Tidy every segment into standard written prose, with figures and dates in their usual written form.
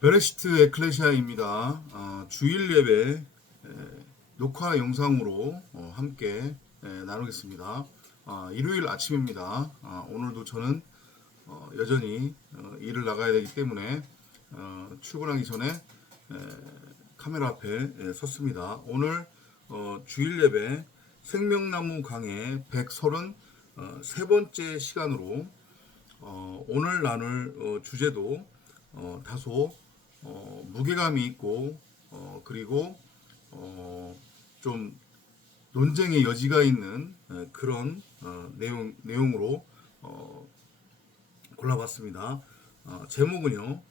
베레시트 에클레시아입니다. 주일 예배 녹화 영상으로 함께 나누겠습니다. 일요일 아침입니다. 오늘도 저는 여전히 일을 나가야 되기 때문에 출근하기 전에 카메라 앞에 섰습니다. 오늘 주일 예배 생명나무 강의 133번째 시간으로 오늘 나눌 주제도 다소 무게감이 있고 그리고 좀 논쟁의 여지가 있는 그런 내용으로 골라봤습니다. 제목은요,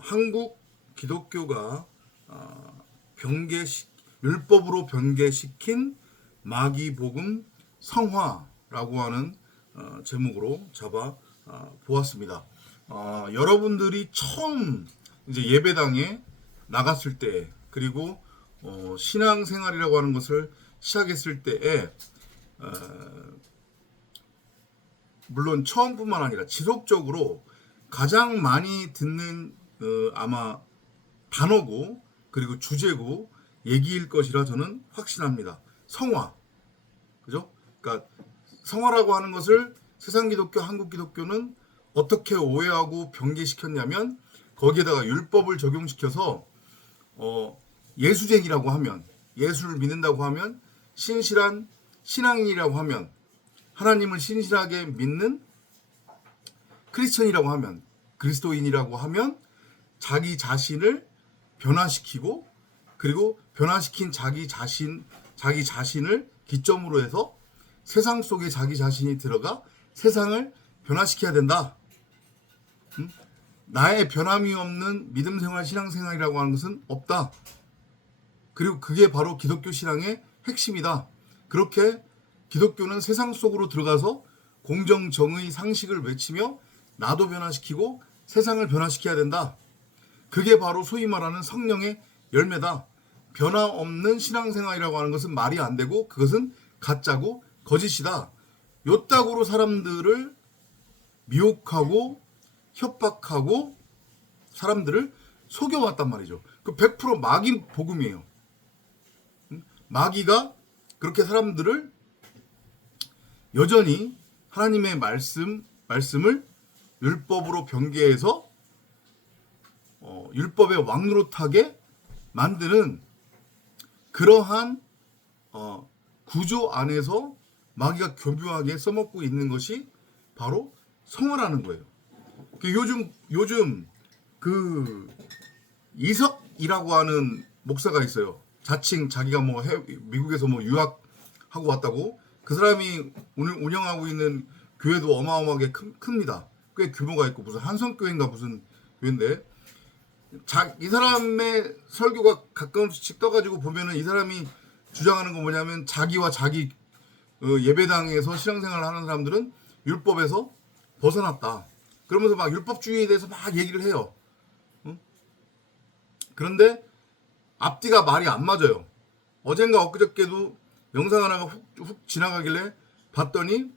한국 기독교가 율법으로 변개시킨 마귀복음 성화라고 하는 제목으로 잡아 보았습니다. 여러분들이 처음 이제 예배당에 나갔을 때, 그리고 신앙생활이라고 하는 것을 시작했을 때에 물론 처음뿐만 아니라 지속적으로 가장 많이 듣는 아마 단어고 그리고 주제고 얘기일 것이라 저는 확신합니다. 성화, 그죠? 그러니까 성화라고 하는 것을 세상 기독교, 한국 기독교는 어떻게 오해하고 변개시켰냐면 거기에다가 율법을 적용시켜서 예수쟁이라고 하면, 예수를 믿는다고 하면, 신실한 신앙인이라고 하면, 하나님을 신실하게 믿는 크리스천이라고 하면, 그리스도인이라고 하면 자기 자신을 변화시키고 그리고 변화시킨 자기 자신을 기점으로 해서 세상 속에 자기 자신이 들어가 세상을 변화시켜야 된다. 나의 변함이 없는 믿음생활, 신앙생활이라고 하는 것은 없다. 그리고 그게 바로 기독교 신앙의 핵심이다. 그렇게 기독교는 세상 속으로 들어가서 공정, 정의, 상식을 외치며 나도 변화시키고 세상을 변화시켜야 된다. 그게 바로 소위 말하는 성령의 열매다. 변화 없는 신앙생활이라고 하는 것은 말이 안 되고 그것은 가짜고 거짓이다. 요따구로 사람들을 미혹하고 협박하고 사람들을 속여왔단 말이죠. 그 100% 마귀 복음이에요. 마귀가 그렇게 사람들을 여전히 하나님의 말씀을 율법으로 변개해서 율법의 왕노릇하게 만드는 그러한 구조 안에서 마귀가 교묘하게 써먹고 있는 것이 바로 성화라는 거예요. 요즘 그 이석이라고 하는 목사가 있어요. 자칭 자기가 미국에서 유학하고 왔다고. 그 사람이 오늘 운영하고 있는 교회도 어마어마하게 큽니다. 꽤 규모가 있고 무슨 한성교회인가 무슨 교회인데 이 사람의 설교가 가끔씩 떠가지고 보면은 이 사람이 주장하는 건 뭐냐면 자기와 자기 예배당에서 신앙생활을 하는 사람들은 율법에서 벗어났다. 그러면서 막 율법주의에 대해서 막 얘기를 해요. 그런데 앞뒤가 말이 안 맞아요. 어젠가 엊그저께도 영상 하나가 훅 지나가길래 봤더니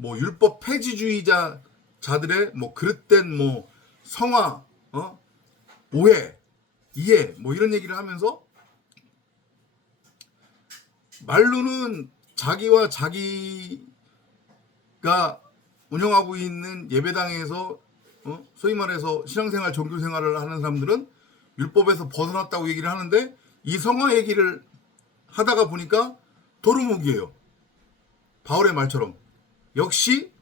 율법 폐지주의자들의 그릇된 성화, 오해, 이해 이런 얘기를 하면서 말로는 자기와 자기가 운영하고 있는 예배당에서 소위 말해서 신앙생활, 종교생활을 하는 사람들은 율법에서 벗어났다고 얘기를 하는데 이 성화 얘기를 하다가 보니까 도루묵이에요. 바울의 말처럼. 역시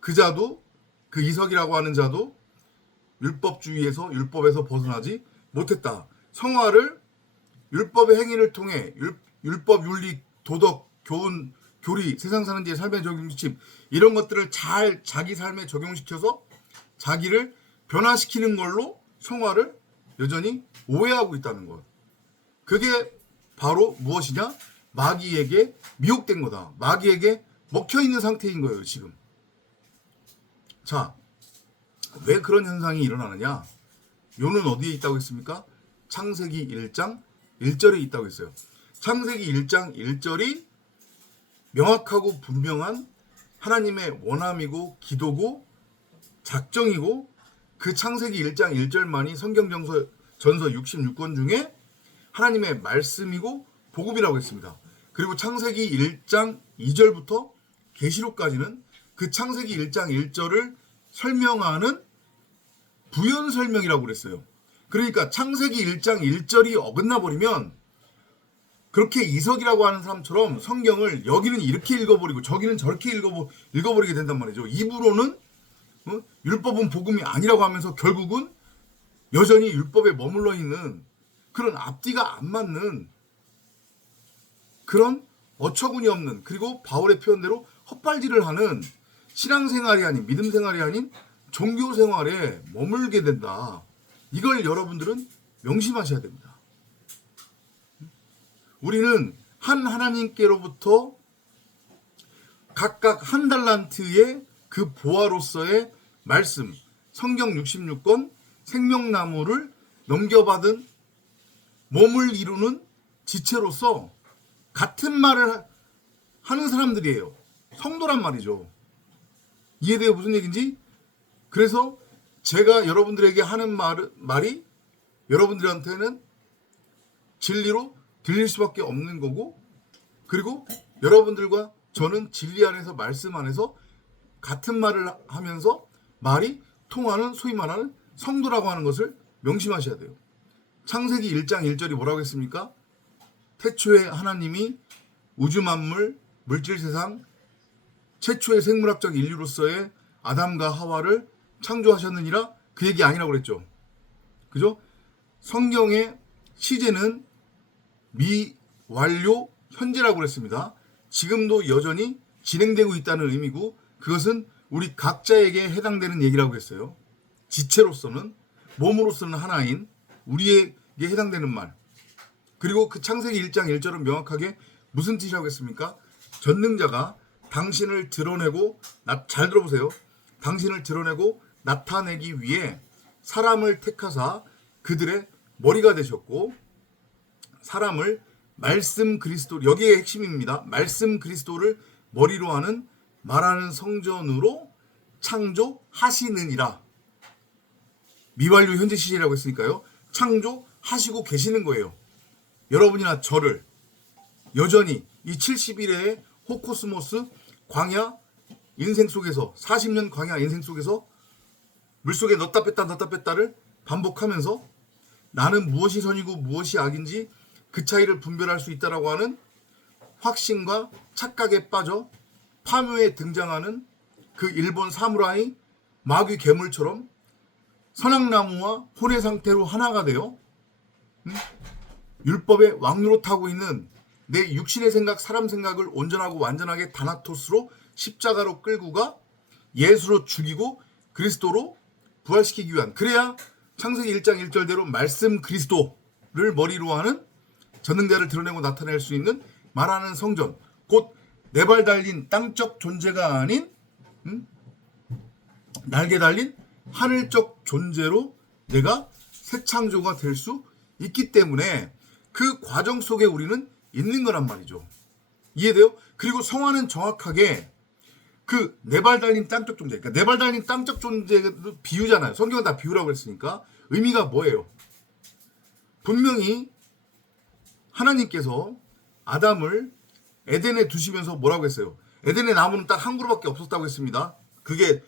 그 자도, 그 이석이라고 하는 자도 율법주의에서, 율법에서 벗어나지 못했다. 성화를 율법의 행위를 통해 율법, 윤리, 도덕, 교훈, 교리, 세상 사는 자의 삶의 적용시킴 이런 것들을 잘 자기 삶에 적용시켜서 자기를 변화시키는 걸로 성화를 여전히 오해하고 있다는 것. 그게 바로 무엇이냐? 마귀에게 미혹된 거다. 마귀에게 먹혀있는 상태인 거예요, 지금. 자, 왜 그런 현상이 일어나느냐? 요는 어디에 있다고 했습니까? 창세기 1장 1절에 있다고 했어요. 창세기 1장 1절이 명확하고 분명한 하나님의 원함이고 기도고 작정이고 그 창세기 1장 1절만이 성경 전서 66권 중에 하나님의 말씀이고 복음이라고 했습니다. 그리고 창세기 1장 2절부터 계시록까지는 그 창세기 1장 1절을 설명하는 부연 설명이라고 그랬어요. 그러니까 창세기 1장 1절이 어긋나 버리면 그렇게 이석이라고 하는 사람처럼 성경을 여기는 이렇게 읽어버리고 저기는 저렇게 읽어버리게 된단 말이죠. 입으로는 율법은 복음이 아니라고 하면서 결국은 여전히 율법에 머물러 있는 그런 앞뒤가 안 맞는 그런 어처구니 없는, 그리고 바울의 표현대로 헛발질을 하는 신앙생활이 아닌, 믿음생활이 아닌 종교생활에 머물게 된다. 이걸 여러분들은 명심하셔야 됩니다. 우리는 한 하나님께로부터 각각 한 달란트의 그 보화로서의 말씀, 성경 66권, 생명나무를 넘겨받은 몸을 이루는 지체로서 같은 말을 하는 사람들이에요. 성도란 말이죠. 이해돼요? 무슨 얘기인지? 그래서 제가 여러분들에게 하는 말이 여러분들한테는 진리로 들릴 수밖에 없는 거고, 그리고 여러분들과 저는 진리 안에서, 말씀 안에서 같은 말을 하면서 말이 통하는, 소위 말하는 성도라고 하는 것을 명심하셔야 돼요. 창세기 1장 1절이 뭐라고 했습니까? 태초에 하나님이 우주 만물, 물질 세상, 최초의 생물학적 인류로서의 아담과 하와를 창조하셨느니라. 그 얘기 아니라고 그랬죠. 그죠? 성경의 시제는 미완료 현재라고 그랬습니다. 지금도 여전히 진행되고 있다는 의미고, 그것은 우리 각자에게 해당되는 얘기라고 했어요. 지체로서는, 몸으로서는 하나인 우리에게 해당되는 말. 그리고 그 창세기 1장 1절은 명확하게 무슨 뜻이라고 했습니까? 전능자가 당신을 드러내고, 잘 들어보세요. 당신을 드러내고 나타내기 위해 사람을 택하사 그들의 머리가 되셨고, 사람을 말씀 그리스도, 여기에 핵심입니다. 말씀 그리스도를 머리로 하는 말하는 성전으로 창조하시느니라. 미완료 현재 시제라고 했으니까요. 창조하시고 계시는 거예요. 여러분이나 저를 여전히 이 70일의 호코스모스 광야 인생 속에서, 40년 광야 인생 속에서 물속에 넣었다 뺐다를 반복하면서 나는 무엇이 선이고 무엇이 악인지 그 차이를 분별할 수 있다라고 하는 확신과 착각에 빠져 파묘에 등장하는 그 일본 사무라이 마귀 괴물처럼 선악나무와 혼의 상태로 하나가 되어 율법의 왕노로 타고 있는 내 육신의 생각, 사람 생각을 온전하고 완전하게 다나토스로 십자가로 끌고 가 예수로 죽이고 그리스도로 부활시키기 위한, 그래야 창세기 1장 1절대로 말씀 그리스도를 머리로 하는 전능자를 드러내고 나타낼 수 있는 말하는 성전, 곧 네 발 달린 땅적 존재가 아닌 날개 달린 하늘적 존재로 내가 새 창조가 될 수 있기 때문에 그 과정 속에 우리는 있는 거란 말이죠. 이해돼요? 그리고 성화는 정확하게 그 네 발 달린 땅적 존재, 그러니까 네 발 달린 땅적 존재도 비유잖아요. 성경은 다 비유라고 했으니까 의미가 뭐예요? 분명히 하나님께서 아담을 에덴에 두시면서 뭐라고 했어요? 에덴의 나무는 딱 한 그루밖에 없었다고 했습니다. 그게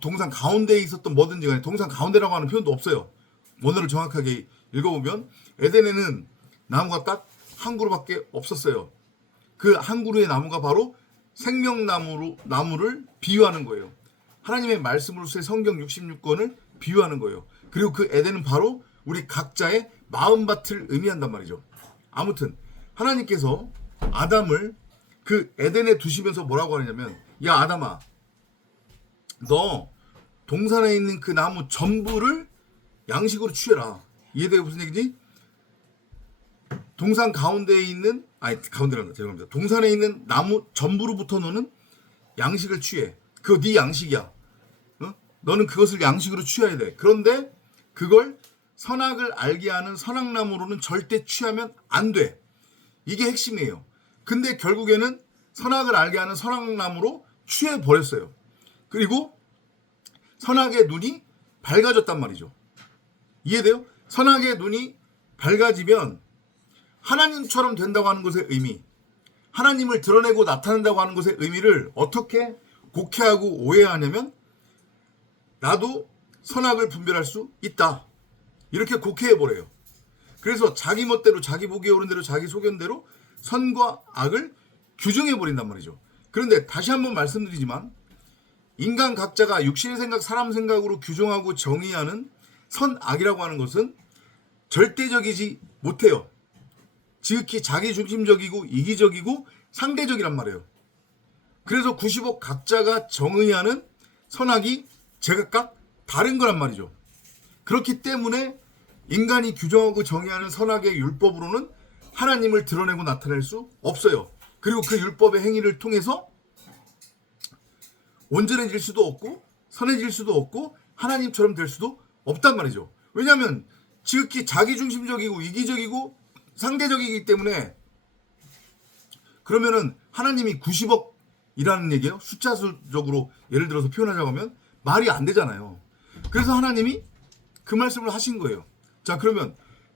동산 가운데에 있었던 뭐든지 간에 동산 가운데라고 하는 표현도 없어요. 원어를 정확하게 읽어보면 에덴에는 나무가 딱 한 그루밖에 없었어요. 그 한 그루의 나무가 바로 생명나무를 비유하는 거예요. 하나님의 말씀으로서의 성경 66권을 비유하는 거예요. 그리고 그 에덴은 바로 우리 각자의 마음밭을 의미한단 말이죠. 아무튼 하나님께서 아담을 그 에덴에 두시면서 뭐라고 하냐면, 야 아담아, 너 동산에 있는 그 나무 전부를 양식으로 취해라. 이해돼요? 무슨 얘기지? 동산 가운데에 있는, 가운데란다, 죄송합니다. 동산에 있는 나무 전부로부터 너는 양식을 취해. 그거 네 양식이야. 너는 그것을 양식으로 취해야 돼. 그런데 그걸 선악을 알게 하는 선악나무로는 절대 취하면 안 돼. 이게 핵심이에요. 근데 결국에는 선악을 알게 하는 선악나무로 취해버렸어요. 그리고 선악의 눈이 밝아졌단 말이죠. 이해돼요? 선악의 눈이 밝아지면 하나님처럼 된다고 하는 것의 의미, 하나님을 드러내고 나타낸다고 하는 것의 의미를 어떻게 곡해하고 오해하냐면 나도 선악을 분별할 수 있다. 이렇게 곡해해버려요. 그래서 자기 멋대로 자기 보기에 옳은 대로 자기 소견대로 선과 악을 규정해버린단 말이죠. 그런데 다시 한번 말씀드리지만 인간 각자가 육신의 생각, 사람 생각으로 규정하고 정의하는 선악이라고 하는 것은 절대적이지 못해요. 지극히 자기중심적이고 이기적이고 상대적이란 말이에요. 그래서 90억 각자가 정의하는 선악이 제각각 다른 거란 말이죠. 그렇기 때문에 인간이 규정하고 정의하는 선악의 율법으로는 하나님을 드러내고 나타낼 수 없어요. 그리고 그 율법의 행위를 통해서 온전해질 수도 없고 선해질 수도 없고 하나님처럼 될 수도 없단 말이죠. 왜냐하면 지극히 자기중심적이고 이기적이고 상대적이기 때문에 그러면은 하나님이 90억이라는 얘기예요. 숫자수적으로 예를 들어서 표현하자고 하면 말이 안 되잖아요. 그래서 하나님이 그 말씀을 하신 거예요. 자, 그러면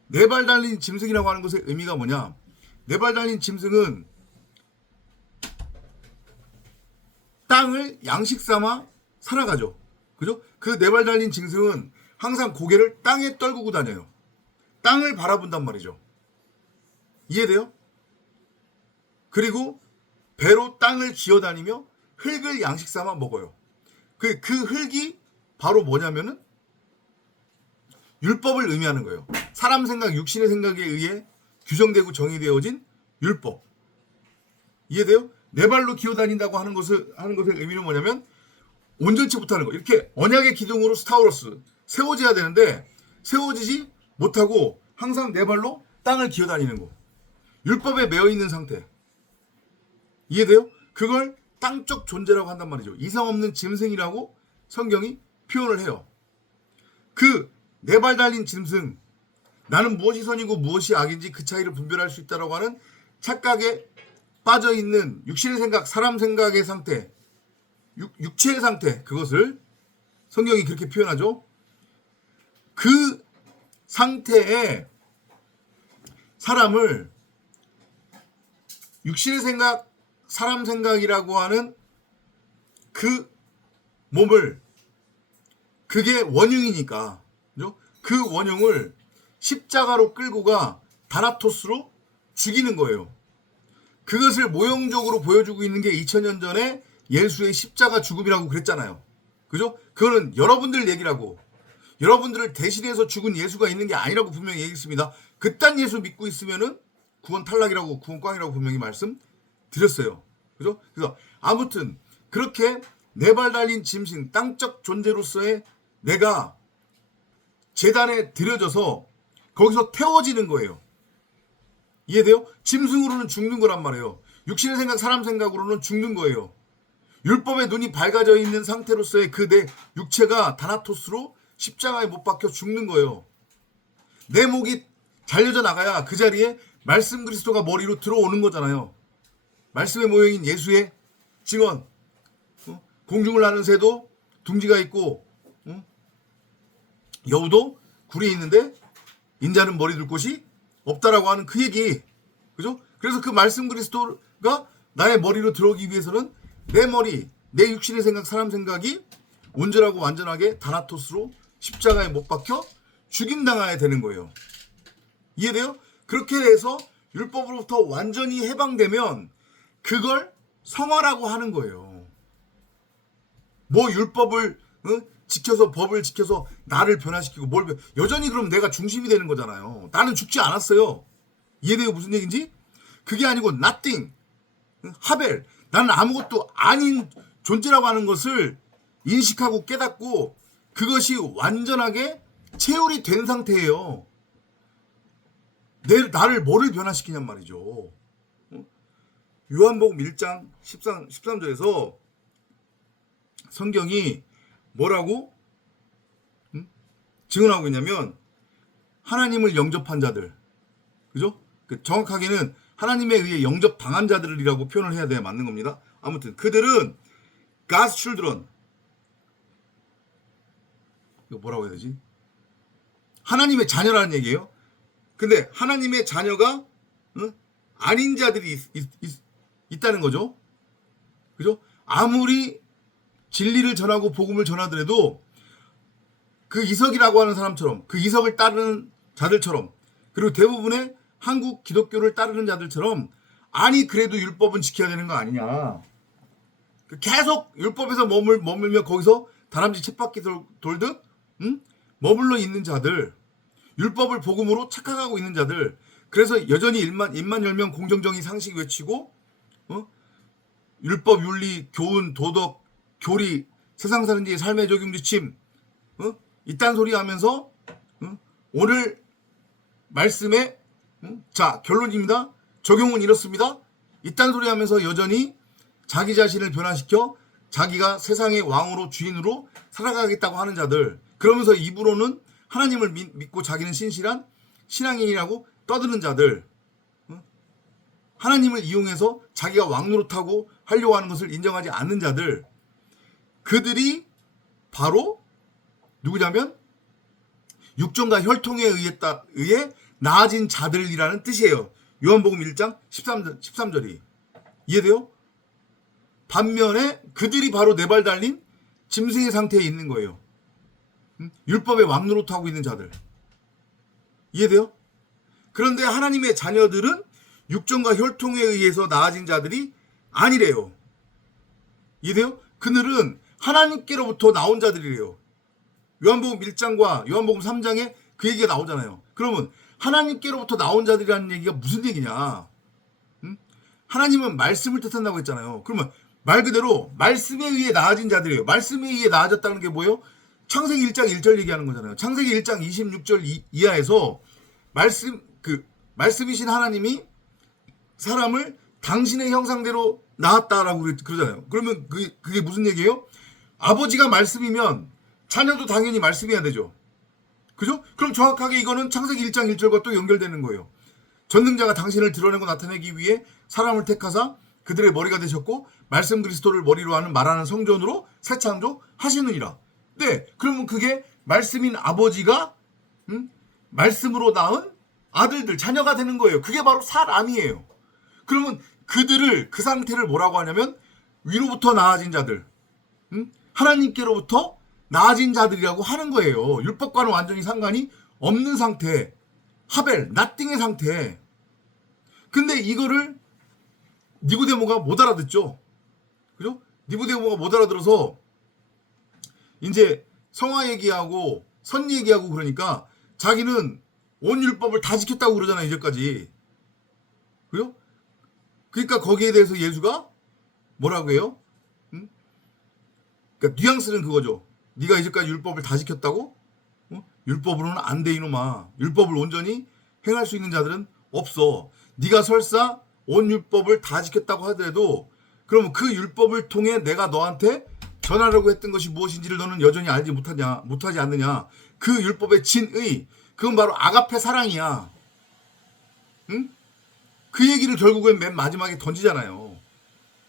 네 발 달린 짐승이라고 하는 것의 의미가 뭐냐? 네 발 달린 짐승은 땅을 양식 삼아 살아가죠. 그죠? 그 네 발 달린 짐승은 항상 고개를 땅에 떨구고 다녀요. 땅을 바라본단 말이죠. 이해돼요? 그리고 배로 땅을 기어다니며 흙을 양식 삼아 먹어요. 그 흙이 바로 뭐냐면은 율법을 의미하는 거예요. 사람 생각, 육신의 생각에 의해 규정되고 정의되어진 율법. 이해돼요? 네 발로 기어다닌다고 하는 것의 의미는 뭐냐면 온전치 못하는 거. 이렇게 언약의 기둥으로 스타우로스 세워져야 되는데 세워지지 못하고 항상 네 발로 땅을 기어다니는 거. 율법에 매여 있는 상태. 이해돼요? 그걸 땅적 존재라고 한단 말이죠. 이상 없는 짐승이라고 성경이 표현을 해요. 그 네 발 달린 짐승, 나는 무엇이 선이고 무엇이 악인지 그 차이를 분별할 수 있다라고 하는 착각에 빠져있는 육신의 생각, 사람 생각의 상태, 육체의 상태, 그것을 성경이 그렇게 표현하죠. 그 상태에 사람을 육신의 생각, 사람 생각이라고 하는 그 몸을, 그게 원흉이니까, 그죠? 그 원흉을 십자가로 끌고 가 다나토스로 죽이는 거예요. 그것을 모형적으로 보여주고 있는 게 2000년 전에 예수의 십자가 죽음이라고 그랬잖아요. 그죠? 그거는 여러분들 얘기라고, 여러분들을 대신해서 죽은 예수가 있는 게 아니라고 분명히 얘기했습니다. 그딴 예수 믿고 있으면은 구원 탈락이라고, 구원 꽝이라고 분명히 말씀드렸어요. 그죠? 그래서 아무튼 그렇게 네 발 달린 짐승, 땅적 존재로서의 내가 제단에 들여져서 거기서 태워지는 거예요. 이해돼요? 짐승으로는 죽는 거란 말이에요. 육신의 생각, 사람 생각으로는 죽는 거예요. 율법의 눈이 밝아져 있는 상태로서의 그 내 육체가 다나토스로 십자가에 못 박혀 죽는 거예요. 내 목이 잘려져 나가야 그 자리에 말씀 그리스도가 머리로 들어오는 거잖아요. 말씀의 모형인 예수의 증언. 공중을 나는 새도 둥지가 있고 여우도 굴이 있는데 인자는 머리 둘 곳이 없다라고 하는 그 얘기. 그죠? 그래서 그 말씀 그리스도가 나의 머리로 들어오기 위해서는 내 머리, 내 육신의 생각, 사람 생각이 온전하고 완전하게 다나토스로 십자가에 못 박혀 죽임당해야 되는 거예요. 이해돼요? 그렇게 해서 율법으로부터 완전히 해방되면 그걸 성화라고 하는 거예요. 뭐 율법을 지켜서, 법을 지켜서 나를 변화시키고 여전히 그럼 내가 중심이 되는 거잖아요. 나는 죽지 않았어요. 이해돼요? 무슨 얘기인지? 그게 아니고 nothing, 하벨, 나는 아무것도 아닌 존재라고 하는 것을 인식하고 깨닫고 그것이 완전하게 체울이 된 상태예요. 나를 뭐를 변화시키냔 말이죠. 요한복음 1장 13절에서 성경이 뭐라고 증언하고 있냐면 하나님을 영접한 자들, 그죠? 정확하게는 하나님에 의해 영접당한 자들이라고 표현을 해야 돼야 맞는 겁니다. 아무튼 그들은 God's children, 이거 뭐라고 해야 되지? 하나님의 자녀라는 얘기예요. 근데 하나님의 자녀가 아닌 자들이 있다는 거죠. 그죠? 아무리 진리를 전하고 복음을 전하더라도 그 이석이라고 하는 사람처럼, 그 이석을 따르는 자들처럼, 그리고 대부분의 한국 기독교를 따르는 자들처럼, 아니 그래도 율법은 지켜야 되는 거 아니냐. 계속 율법에서 머물며 거기서 다람쥐 쳇바퀴 돌듯 머물러 있는 자들, 율법을 복음으로 착각하고 있는 자들, 그래서 여전히 입만 열면 공정정의 상식 외치고 율법, 윤리, 교훈, 도덕, 교리, 세상 사는 자의 삶의 적용 지침 이딴 소리 하면서 오늘 말씀에 자 결론입니다. 적용은 이렇습니다. 이딴 소리 하면서 여전히 자기 자신을 변화시켜 자기가 세상의 왕으로 주인으로 살아가겠다고 하는 자들, 그러면서 입으로는 하나님을 믿고 자기는 신실한 신앙인이라고 떠드는 자들, 하나님을 이용해서 자기가 왕노릇하고 하려고 하는 것을 인정하지 않는 자들, 그들이 바로 누구냐면 육정과 혈통에 의해 나아진 자들이라는 뜻이에요. 요한복음 1장 13절이. 이해돼요? 반면에 그들이 바로 네 발 달린 짐승의 상태에 있는 거예요. 율법에 왕노릇하고 있는 자들. 이해돼요? 그런데 하나님의 자녀들은 육정과 혈통에 의해서 나아진 자들이 아니래요. 이해돼요? 그들은 하나님께로부터 나온 자들이래요. 요한복음 1장과 요한복음 3장에 그 얘기가 나오잖아요. 그러면 하나님께로부터 나온 자들이라는 얘기가 무슨 얘기냐? 하나님은 말씀을 뜻한다고 했잖아요. 그러면 말 그대로 말씀에 의해 나아진 자들이에요. 말씀에 의해 나아졌다는 게 뭐예요? 창세기 1장 1절 얘기하는 거잖아요. 창세기 1장 26절 이하에서 말씀이신 하나님이 사람을 당신의 형상대로 낳았다라고 그러잖아요. 그러면 그게 무슨 얘기예요? 아버지가 말씀이면 자녀도 당연히 말씀해야 되죠. 그죠? 그럼 정확하게 이거는 창세기 1장 1절과 또 연결되는 거예요. 전능자가 당신을 드러내고 나타내기 위해 사람을 택하사 그들의 머리가 되셨고 말씀 그리스도를 머리로 하는 말하는 성전으로 새 창조 하시느니라. 네, 그러면 그게 말씀인 아버지가 말씀으로 낳은 아들들, 자녀가 되는 거예요. 그게 바로 사람이에요. 그러면 그들을, 그 상태를 뭐라고 하냐면 위로부터 나아진 자들, 하나님께로부터 나아진 자들이라고 하는 거예요. 율법과는 완전히 상관이 없는 상태, 하벨, 나띵의 상태. 근데 이거를 니고데모가 못 알아듣죠. 그죠? 니고데모가 못 알아들어서 이제 성화 얘기하고 선 얘기하고 그러니까 자기는 온 율법을 다 지켰다고 그러잖아, 이제까지. 그죠? 그러니까 거기에 대해서 예수가 뭐라고 해요? 그러니까 뉘앙스는 그거죠. 네가 이제까지 율법을 다 지켰다고? 율법으로는 안 돼, 이놈아. 율법을 온전히 행할 수 있는 자들은 없어. 네가 설사 온 율법을 다 지켰다고 하더라도 그러면 그 율법을 통해 내가 너한테 전하려고 했던 것이 무엇인지를 너는 여전히 알지 못하지 않느냐. 그 율법의 진의, 그건 바로 아가페 사랑이야. 응? 그 얘기를 결국엔 맨 마지막에 던지잖아요.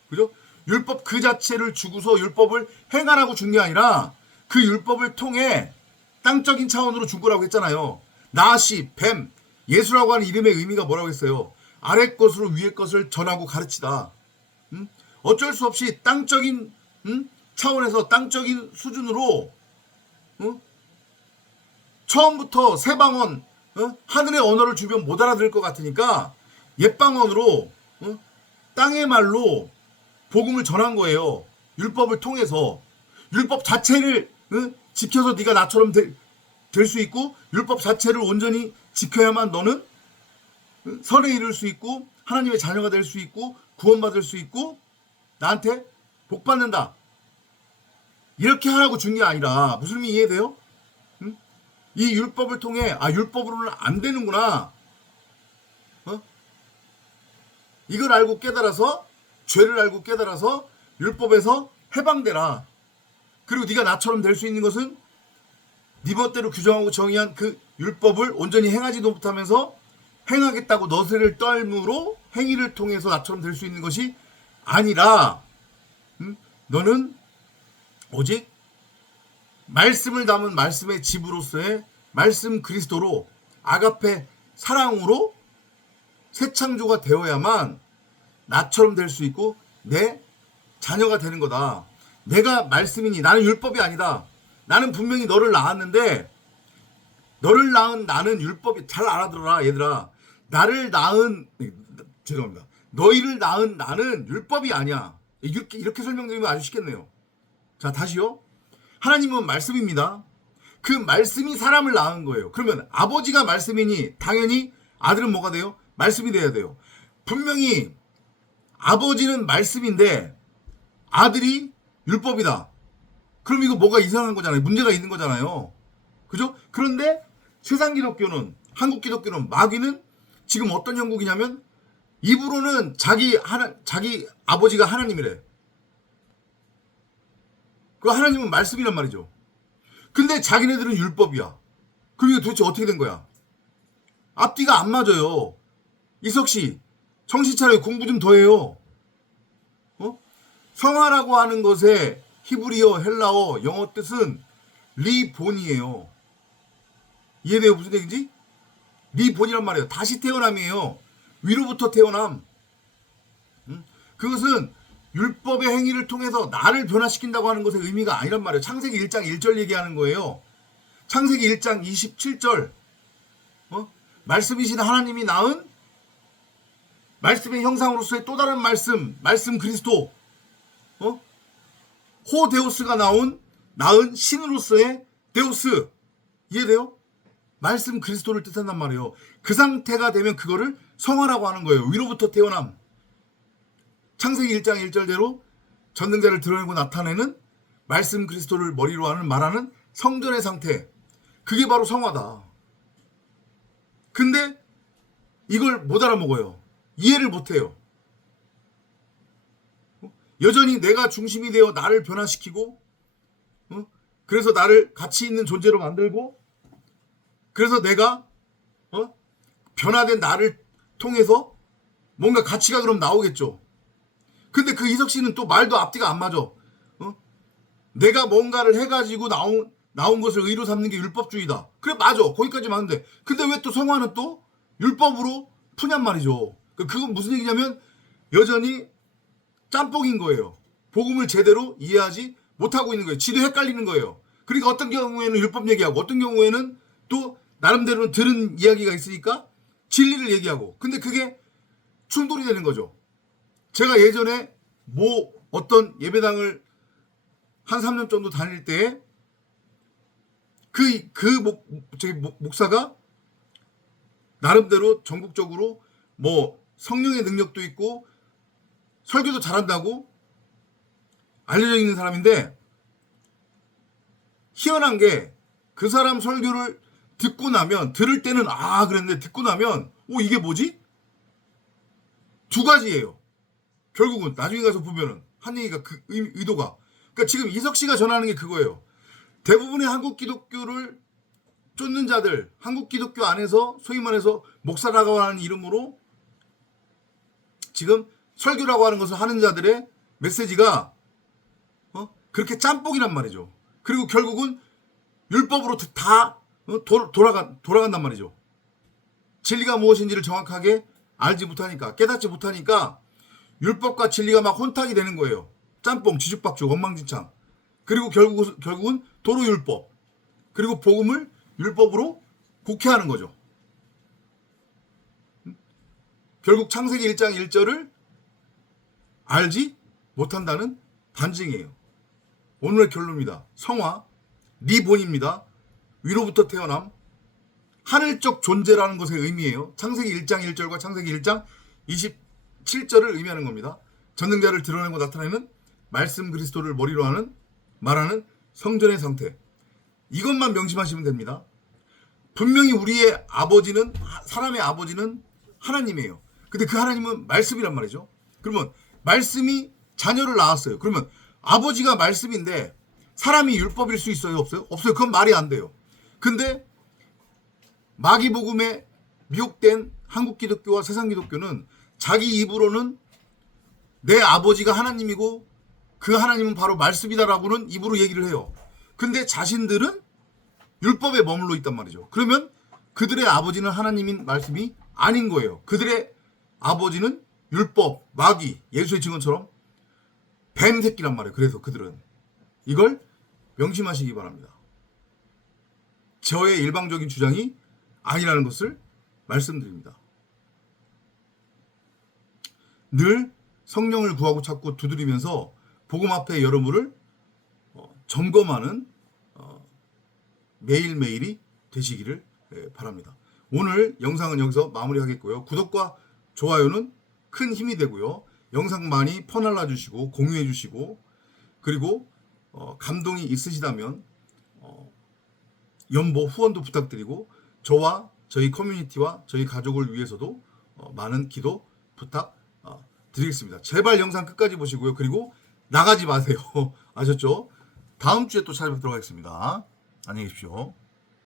그죠? 율법 그 자체를 주고서 율법을 행하라고 준 게 아니라 그 율법을 통해 땅적인 차원으로 준 거라고 했잖아요. 나시, 뱀, 예수라고 하는 이름의 의미가 뭐라고 했어요? 아래 것으로 위의 것을 전하고 가르치다. 어쩔 수 없이 땅적인 차원에서 땅적인 수준으로 처음부터 새 방언 하늘의 언어를 주면 못 알아들을 것 같으니까 옛방언으로 땅의 말로 복음을 전한 거예요. 율법을 통해서. 율법 자체를 지켜서 네가 나처럼 될 수 있고 율법 자체를 온전히 지켜야만 너는 선에 이를 수 있고 하나님의 자녀가 될 수 있고 구원받을 수 있고 나한테 복 받는다. 이렇게 하라고 준 게 아니라 무슨 의미 이해돼요? 이 율법을 통해 율법으로는 안 되는구나. 이걸 알고 깨달아서 죄를 알고 깨달아서 율법에서 해방되라. 그리고 네가 나처럼 될 수 있는 것은 네 멋대로 규정하고 정의한 그 율법을 온전히 행하지도 못하면서 행하겠다고 너스를 떨므로 행위를 통해서 나처럼 될 수 있는 것이 아니라 너는 오직 말씀을 담은 말씀의 집으로서의 말씀 그리스도로 아가페 사랑으로 새 창조가 되어야만 나처럼 될 수 있고 내 자녀가 되는 거다. 내가 말씀이니 나는 율법이 아니다. 나는 분명히 너를 낳았는데 너를 낳은 나는 율법이 잘 알아들어라 얘들아. 나를 낳은 죄송합니다. 너희를 낳은 나는 율법이 아니야. 이렇게 설명드리면 아주 쉽겠네요. 자 다시요. 하나님은 말씀입니다. 그 말씀이 사람을 낳은 거예요. 그러면 아버지가 말씀이니 당연히 아들은 뭐가 돼요? 말씀이 돼야 돼요. 분명히 아버지는 말씀인데 아들이 율법이다. 그럼 이거 뭐가 이상한 거잖아요. 문제가 있는 거잖아요. 그죠? 그런데 세상 기독교는, 한국 기독교는, 마귀는 지금 어떤 형국이냐면 입으로는 자기 아버지가 하나님이래. 그 하나님은 말씀이란 말이죠. 근데 자기네들은 율법이야. 그럼 이거 도대체 어떻게 된 거야? 앞뒤가 안 맞아요. 이석씨, 정신 차려 공부 좀 더 해요. 성화라고 하는 것의 히브리어, 헬라어, 영어 뜻은 리본이에요. 이해돼요? 무슨 얘기인지? 리본이란 말이에요. 다시 태어남이에요. 위로부터 태어남. 그것은 율법의 행위를 통해서 나를 변화시킨다고 하는 것의 의미가 아니란 말이에요. 창세기 1장 1절 얘기하는 거예요. 창세기 1장 27절 말씀이신 하나님이 낳은 말씀의 형상으로서의 또 다른 말씀 그리스도 호데우스가 낳은 신으로서의 데우스. 이해돼요? 말씀 그리스도를 뜻한단 말이에요. 그 상태가 되면 그거를 성화라고 하는 거예요. 위로부터 태어남. 창세기 1장 1절대로 전능자를 드러내고 나타내는 말씀 그리스도를 머리로 하는 말하는 성전의 상태. 그게 바로 성화다. 근데 이걸 못 알아먹어요. 이해를 못해요. 여전히 내가 중심이 되어 나를 변화시키고 그래서 나를 가치 있는 존재로 만들고 그래서 내가 변화된 나를 통해서 뭔가 가치가 그럼 나오겠죠. 근데 그 이석 씨는 또 말도 앞뒤가 안 맞아. 내가 뭔가를 해가지고 나온 것을 의로 삼는 게 율법주의다. 그래 맞아. 거기까지 맞는데 근데 왜 또 성화는 또 율법으로 푸냔 말이죠. 그건 무슨 얘기냐면 여전히 짬뽕인 거예요. 복음을 제대로 이해하지 못하고 있는 거예요. 지도 헷갈리는 거예요. 그러니까 어떤 경우에는 율법 얘기하고 어떤 경우에는 또 나름대로 들은 이야기가 있으니까 진리를 얘기하고 근데 그게 충돌이 되는 거죠. 제가 예전에 어떤 예배당을 한 3년 정도 다닐 때 목사가 나름대로 전국적으로 성령의 능력도 있고 설교도 잘한다고 알려져 있는 사람인데 희한한 게 그 사람 설교를 듣고 나면 들을 때는 그랬네 듣고 나면 이게 뭐지? 두 가지예요. 결국은 나중에 가서 보면은 한 얘기가 그 의도가 그러니까 지금 이석 씨가 전하는 게 그거예요. 대부분의 한국 기독교를 쫓는 자들 한국 기독교 안에서 소위 말해서 목사라고 하는 이름으로 지금 설교라고 하는 것을 하는 자들의 메시지가 그렇게 짬뽕이란 말이죠. 그리고 결국은 율법으로 다 돌아간단 말이죠. 진리가 무엇인지를 정확하게 알지 못하니까 깨닫지 못하니까 율법과 진리가 막 혼탁이 되는 거예요. 짬뽕, 지죽박죽, 엉망진창. 그리고 결국은 도로율법. 그리고 복음을 율법으로 국회하는 거죠. 결국 창세기 1장 1절을 알지 못한다는 반증이에요. 오늘의 결론입니다. 성화, 리본입니다. 위로부터 태어남, 하늘적 존재라는 것의 의미예요. 창세기 1장 1절과 창세기 1장 27절을 의미하는 겁니다. 전능자를 드러내고 나타내는 말씀 그리스도를 머리로 하는 말하는 성전의 상태. 이것만 명심하시면 됩니다. 분명히 우리의 아버지는 사람의 아버지는 하나님이에요. 근데 그 하나님은 말씀이란 말이죠. 그러면 말씀이 자녀를 낳았어요. 그러면 아버지가 말씀인데 사람이 율법일 수 있어요? 없어요? 없어요. 그건 말이 안 돼요. 근데 마귀복음에 미혹된 한국 기독교와 세상 기독교는 자기 입으로는 내 아버지가 하나님이고 그 하나님은 바로 말씀이다라고는 입으로 얘기를 해요. 근데 자신들은 율법에 머물러 있단 말이죠. 그러면 그들의 아버지는 하나님인 말씀이 아닌 거예요. 그들의 아버지는 율법, 마귀, 예수의 증언처럼 뱀 새끼란 말이에요. 그래서 그들은 이걸 명심하시기 바랍니다. 저의 일방적인 주장이 아니라는 것을 말씀드립니다. 늘 성령을 구하고 찾고 두드리면서 복음 앞에 여러분을 점검하는 매일매일이 되시기를 바랍니다. 오늘 영상은 여기서 마무리하겠고요. 구독과 좋아요는 큰 힘이 되고요. 영상 많이 퍼날라 주시고 공유해 주시고 그리고 감동이 있으시다면 연보 후원도 부탁드리고 저와 저희 커뮤니티와 저희 가족을 위해서도 많은 기도 부탁드리겠습니다. 제발 영상 끝까지 보시고요. 그리고 나가지 마세요. 아셨죠? 다음 주에 또 찾아뵙도록 하겠습니다. 안녕히 계십시오.